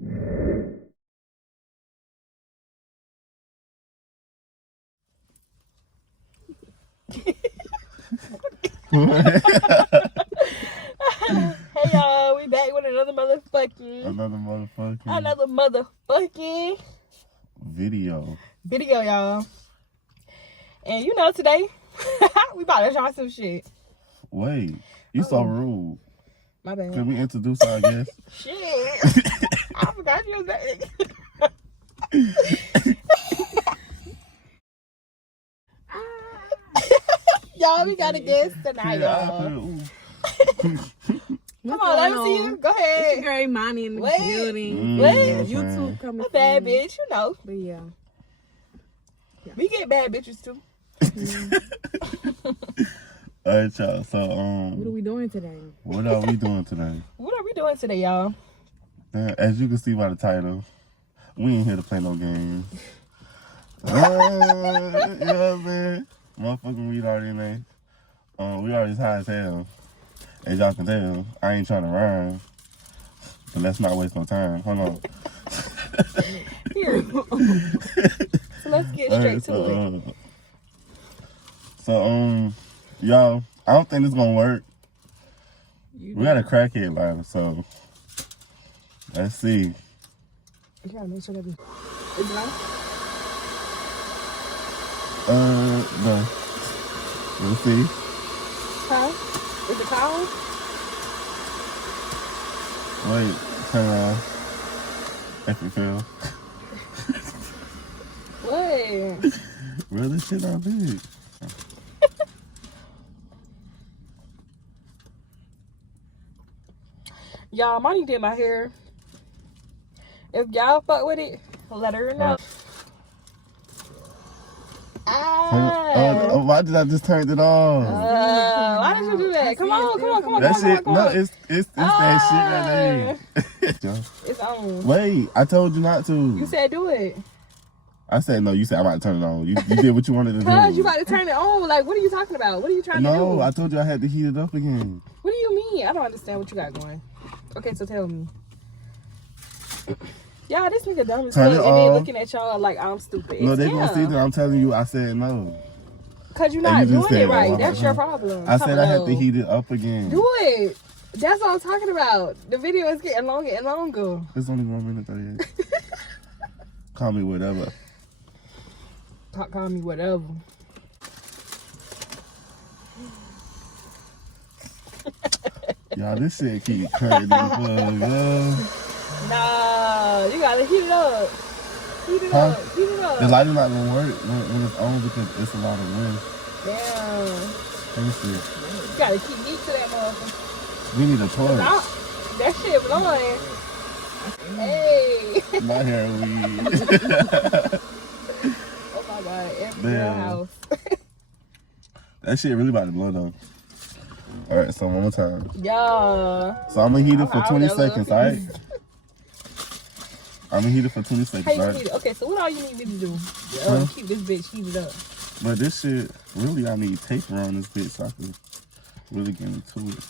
Hey y'all, we back with another motherfucking video, y'all. And you know, today we about to try some shit. Wait, you so rude. My bad. Can we introduce our guest? Shit. I forgot you was back. Y'all, we got a guest tonight, y'all. Come on, let me see you. Go ahead. It's your girl Imani in the building. YouTube coming. A bad bitch, you know. But yeah. We get bad bitches too. Alright, y'all. So, what are we doing today? What are we doing today? What are we doing today, y'all? As you can see by the title, we ain't here to play no games. You know what I'm saying? Motherfucking weed already in there. We already high as hell. As y'all can tell, I ain't trying to rhyme. But let's not waste no time. Hold on. Here. So let's get straight to it. So, y'all, I don't think this gonna work. We got a crackhead line, so let's see. You gotta make sure that is it on? No. Let's see. Huh? Is it cold? Wait, turn around. If you feel. What? Really shit not big. Y'all, Monty did my hair. If y'all fuck with it, let her know. Why did I just turn it off? Why did you do that? Come on. That shit, come no, on. it's that shit right there. It's on. Wait, I told you not to. You said do it. I said no. You said I'm about to turn it on. You did what you wanted to do. Cause you about to turn it on. Like, what are you talking about? What are you trying to do? No, I told you I had to heat it up again. What do you mean? I don't understand what you got going. Okay, so tell me. Y'all, this nigga dumb as fuck, and then looking at y'all like I'm stupid. No, they gonna see that I'm telling you I said no. Cause you're not doing it right. That's your problem. I said I had to heat it up again. Do it. That's what I'm talking about. The video is getting longer and longer. It's only 1 minute 38. Call me whatever. Call me whatever. Y'all, this shit keep cutting. Nah, you gotta heat it up. Heat it up. The lighting not gonna work when it's on because it's a lot of wind. Damn. Let me see. You gotta keep heat to that motherfucker. We need a torch. That shit blowing. Hey. My hair weed. Oh my god, every girl house. That shit really about to blow though. Alright, so one more time. Yeah. So I'm gonna heat it for 20 seconds, alright? I'm gonna heat it for 20 seconds, How you right? heat it? Okay, so what all you need me to do? Keep this bitch heated up. But this shit, really I need tape around this bitch so I can really get into it.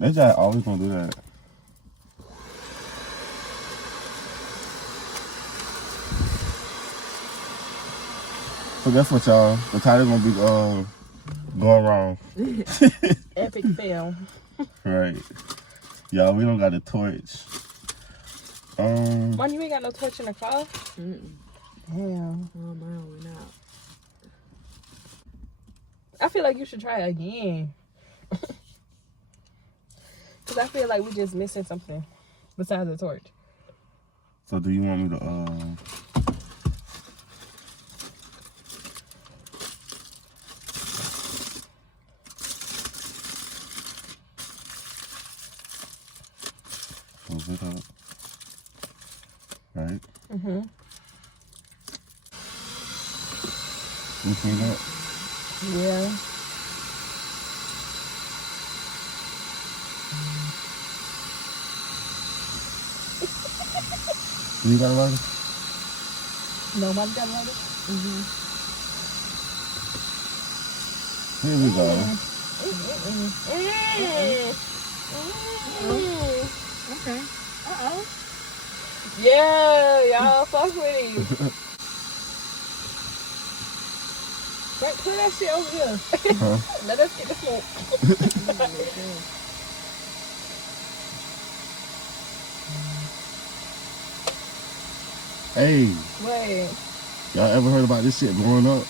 That guy always gonna do that. So guess what, y'all? The title gonna be going wrong. Epic fail. Right. Y'all, we don't got a torch. Mom, you ain't got no torch in the car? Damn. Oh, man, we're not. I feel like you should try it again. Because I feel like we're just missing something besides the torch. So do you want me to move it up? Right? Mm-hmm. You see that? Yeah. You got a lighter? Nobody got a lighter? Here we go. Okay. Uh-oh. Yeah, y'all fuck with him. Right, put that shit over here. Huh? Let us get the smoke. Hey, Wait. y'all ever heard about this shit blowing up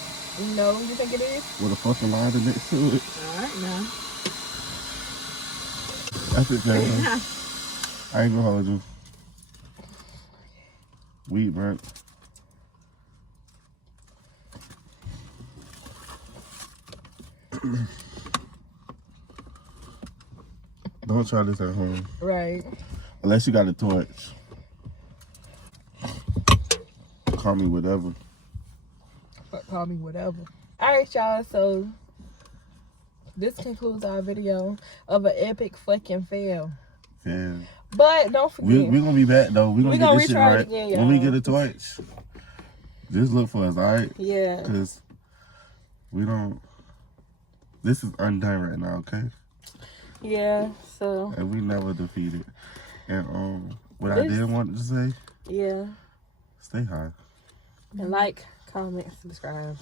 No, you think it is? with a fucking ladder next to it? Alright now. That's it, man. I ain't gonna hold you. Weed burnt. Don't try this at home. Right. Unless you got a torch. Call me whatever. Fuck, call me whatever. Alright, y'all. So, this concludes our video of an epic fucking fail. Yeah. But don't forget. We're gonna be back though. We're We gonna gonna get this shit retry it right. again, When we y'all. get a torch, just look for us, alright? Yeah. Cause we don't. This is undone right now, okay? Yeah. So. And we never defeated. And what I did want to say, Yeah. stay high. And like, comment, subscribe.